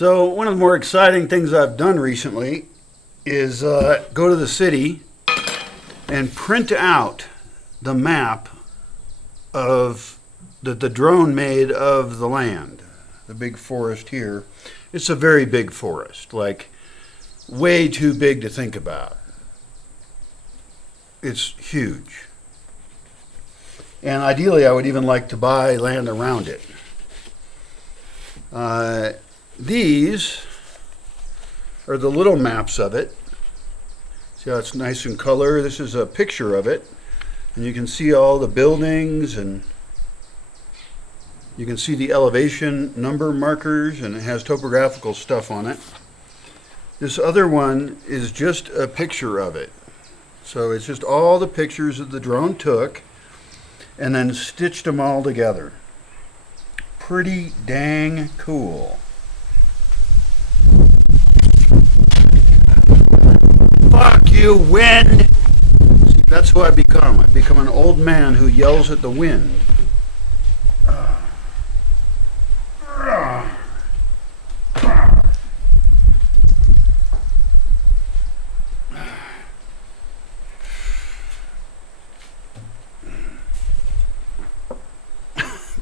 So one of the more exciting things I've done recently is go to the city and print out the map of the drone made of the land, the big forest here. It's a very big forest, like way too big to think about. It's huge. And ideally, I would even like to buy land around it. These are the little maps of it. See how it's nice in color? This is a picture of it. And you can see all the buildings, and you can see the elevation number markers, and it has topographical stuff on it. This other one is just a picture of it. So it's just all the pictures that the drone took and then stitched them all together. Pretty dang cool. Fuck you, wind! See, that's who I become. I become an old man who yells at the wind.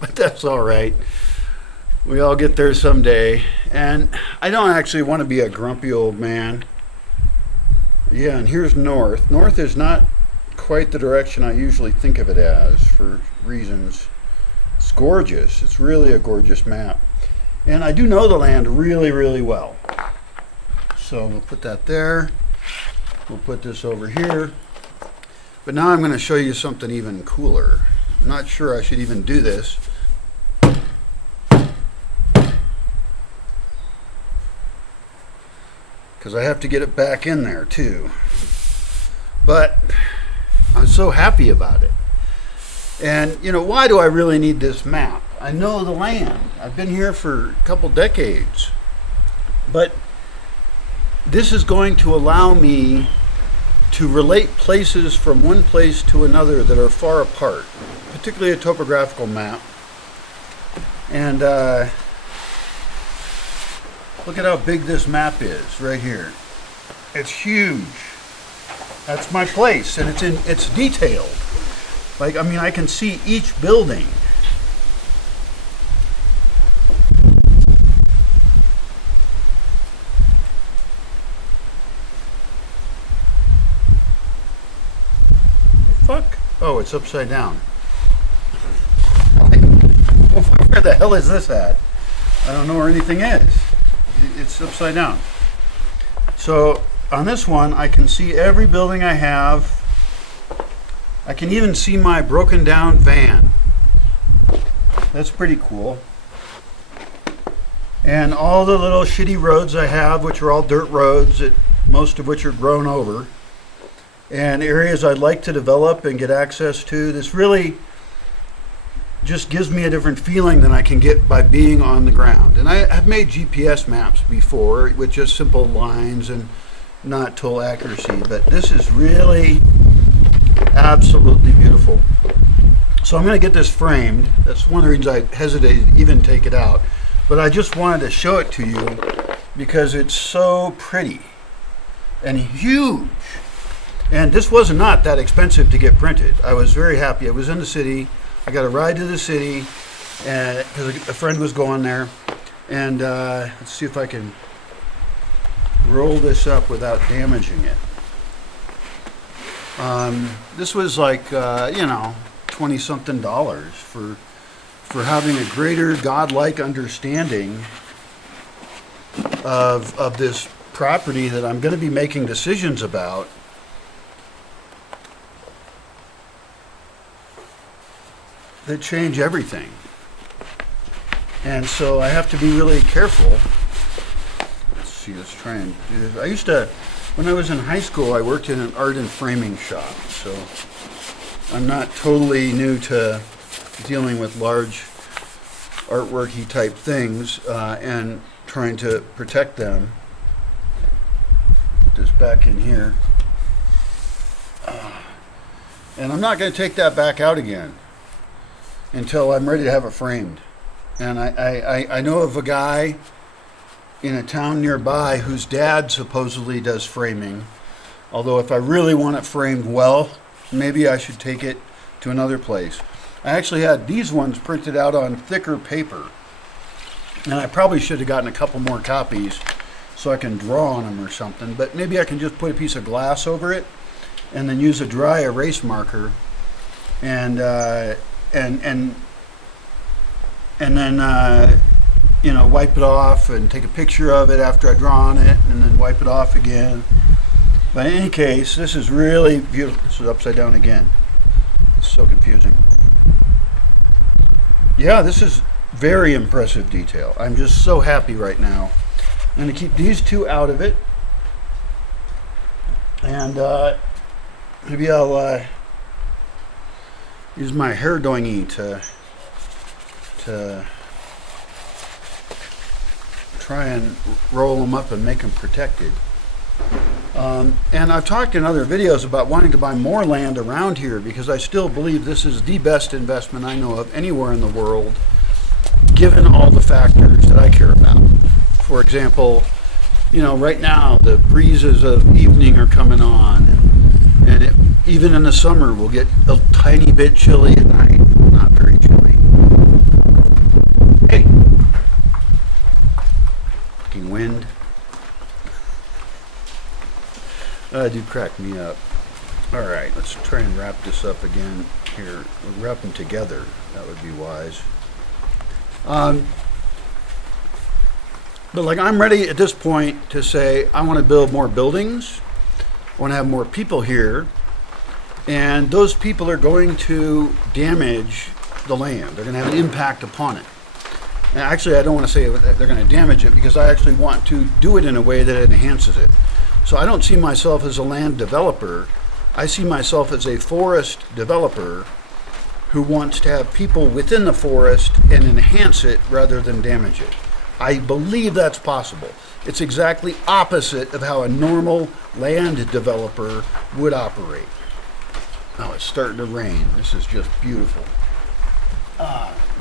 But that's all right. We all get there someday. And I don't actually want to be a grumpy old man. Yeah, and here's north. North is not quite the direction I usually think of it as for reasons. It's gorgeous. It's really a gorgeous map. And I do know the land really, really well. So we'll put that there. We'll put this over here. But now I'm going to show you something even cooler. I'm not sure I should even do this. Because I have to get it back in there too. But I'm so happy about it. And you know, why do I really need this map? I know the land. I've been here for a couple decades. But this is going to allow me to relate places from one place to another that are far apart, particularly a topographical map. And look at how big this map is right here. It's huge. That's my place, and it's detailed. Like, I mean, I can see each building. Fuck. Oh, it's upside down. Where the hell is this at? I don't know where anything is. It's upside down. So on this one, I can see every building I have. I can even see my broken down van. That's pretty cool. And all the little shitty roads I have, which are all dirt roads, most of which are grown over. And areas I'd like to develop and get access to. This really just gives me a different feeling than I can get by being on the ground. And I have made GPS maps before with just simple lines and not total accuracy, but this is really absolutely beautiful. So I'm going to get this framed. That's one of the reasons I hesitated to even take it out. But I just wanted to show it to you because it's so pretty and huge. And this was not that expensive to get printed. I was very happy. I was in the city. I got a ride to the city because a friend was going there. And let's see if I can roll this up without damaging it. This was like, 20-something dollars for having a greater godlike understanding of this property that I'm going to be making decisions about. That change everything. And so I have to be really careful. Let's see, let's try and do this. When I was in high school, I worked in an art and framing shop. So I'm not totally new to dealing with large artworky type things and trying to protect them. Put this back in here. And I'm not going to take that back out again until I'm ready to have it framed. And I know of a guy in a town nearby whose dad supposedly does framing. Although if I really want it framed well, maybe I should take it to another place. I actually had these ones printed out on thicker paper. And I probably should have gotten a couple more copies so I can draw on them or something. But maybe I can just put a piece of glass over it and then use a dry erase marker and then you know, wipe it off and take a picture of it after I draw on it and then wipe it off again. But in any case, this is really beautiful. This is upside down again. It's so confusing. Yeah, this is very impressive detail. I'm just so happy right now. I'm going to keep these two out of it. And maybe I'll use my hair doingy to try and roll them up and make them protected. And I've talked in other videos about wanting to buy more land around here because I still believe this is the best investment I know of anywhere in the world, given all the factors that I care about. For example, you know, right now the breezes of evening are coming on, and it, even in the summer will get a tiny bit chilly at night. Not very chilly. Hey! Fucking wind. Do crack me up. Alright, let's try and wrap this up again here. We'll wrap them together. That would be wise. But like, I'm ready at this point to say I want to build more buildings. I want to have more people here. And those people are going to damage the land. They're going to have an impact upon it. And actually, I don't want to say that they're going to damage it because I actually want to do it in a way that enhances it. So I don't see myself as a land developer. I see myself as a forest developer who wants to have people within the forest and enhance it rather than damage it. I believe that's possible. It's exactly opposite of how a normal land developer would operate. Oh, it's starting to rain. This is just beautiful.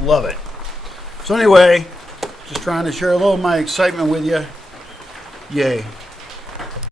Love it. So anyway, just trying to share a little of my excitement with you. Yay.